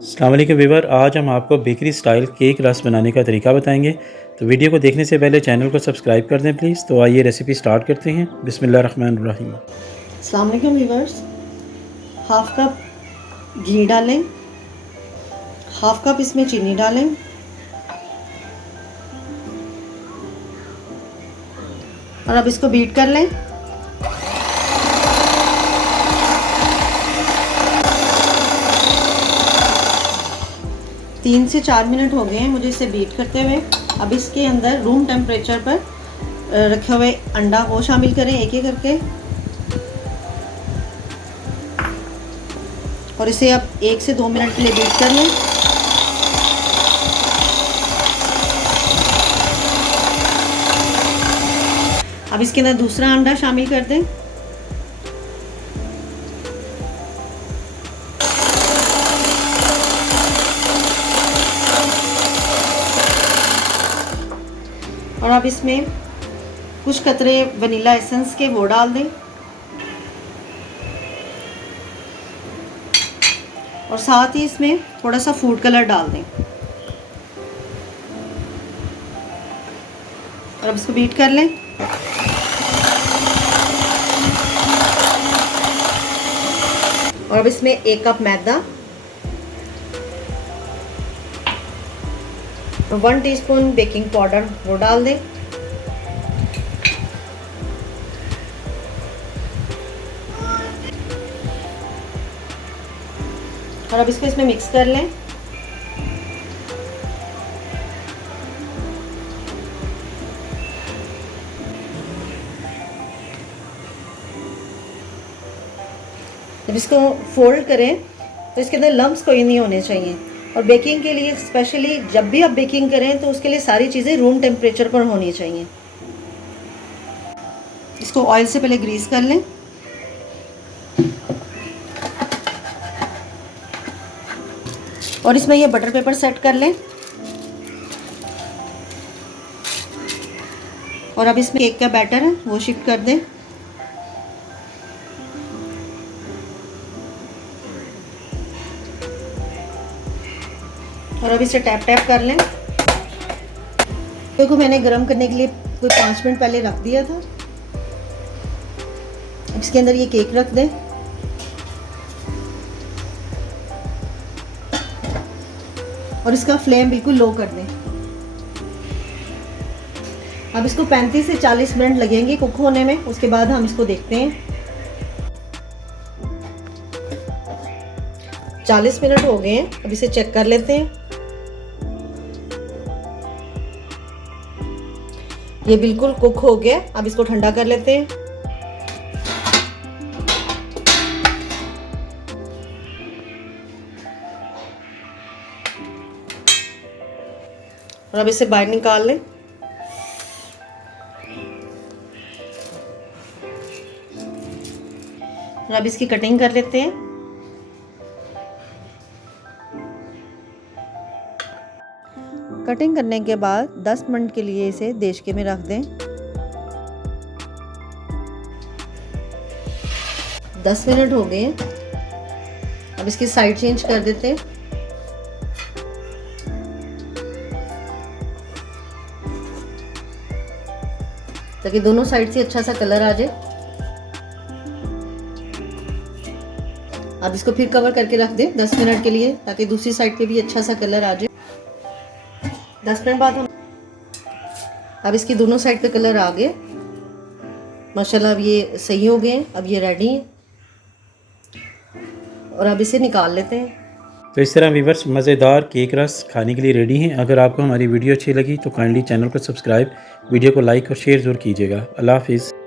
अस्सलाम वालेकुम व्यूअर, आज हम आपको बेकरी स्टाइल केक रस बनाने का तरीका बताएंगे। तो वीडियो को देखने से पहले चैनल को सब्सक्राइब कर दें प्लीज़। तो आइए रेसिपी स्टार्ट करते हैं। बिस्मिल्लाहिर्रहमानिर्रहीम। अस्सलाम वालेकुम व्यूअर्स, हाफ़ कप घी डालें, हाफ़ कप इसमें चीनी डालें और अब इसको बीट कर लें। तीन से 4 मिनट हो गए हैं मुझे इसे बीट करते हुए। अब इसके अंदर रूम टेम्परेचर पर रखे हुए अंडा को शामिल करें एक एक करके और इसे अब 1 से 2 मिनट के लिए बीट कर लें। अब इसके अंदर दूसरा अंडा शामिल कर दें और अब इसमें कुछ कतरे वनीला एसेंस के वो डाल दें और साथ ही इसमें थोड़ा सा फूड कलर डाल दें और अब इसको बीट कर लें। और अब इसमें 1 कप मैदा और 1 टीस्पून बेकिंग पाउडर वो डाल दें और अब इसको इसमें मिक्स कर लें। जब इसको फोल्ड करें तो इसके अंदर लम्प्स कोई नहीं होने चाहिए। और बेकिंग के लिए स्पेशली जब भी आप बेकिंग करें तो उसके लिए सारी चीज़ें रूम टेम्परेचर पर होनी चाहिए। इसको ऑयल से पहले ग्रीस कर लें और इसमें ये बटर पेपर सेट कर लें और अब इसमें केक का बैटर है वो शिफ्ट कर दें और अब इसे टैप टैप कर लें। को मैंने गरम करने के लिए कोई 5 मिनट पहले रख दिया था। अब इसके अंदर ये केक रख दें और इसका फ्लेम बिल्कुल लो कर दें। अब इसको 35 से 40 मिनट लगेंगे कुक होने में। उसके बाद हम इसको देखते हैं। 40 मिनट हो गए हैं, अब इसे चेक कर लेते हैं। ये बिल्कुल कुक हो गया। अब इसको ठंडा कर लेते हैं। और अब इसे बाहर निकाल लें। और अब इसकी कटिंग कर लेते हैं। कटिंग करने के बाद 10 मिनट के लिए इसे देचके में रख दें। 10 मिनट हो गए। अब इसकी साइड चेंज कर देते हैं। ताकि दोनों साइड से अच्छा सा कलर आ जाए। अब इसको फिर कवर करके रख दें 10 मिनट के लिए ताकि दूसरी साइड पे भी अच्छा सा कलर आ जाए। 10 मिनट बाद हम अब इसकी दोनों साइड पे कलर आ गए माशाल्लाह। अब ये सही हो गए। अब ये रेडी है और अब इसे निकाल लेते हैं। तो इस तरह व्यूअर्स मज़ेदार केक रस खाने के लिए रेडी हैं। अगर आपको हमारी वीडियो अच्छी लगी तो काइंडली चैनल को सब्सक्राइब, वीडियो को लाइक और शेयर ज़रूर कीजिएगा। अल्लाह हाफिज़।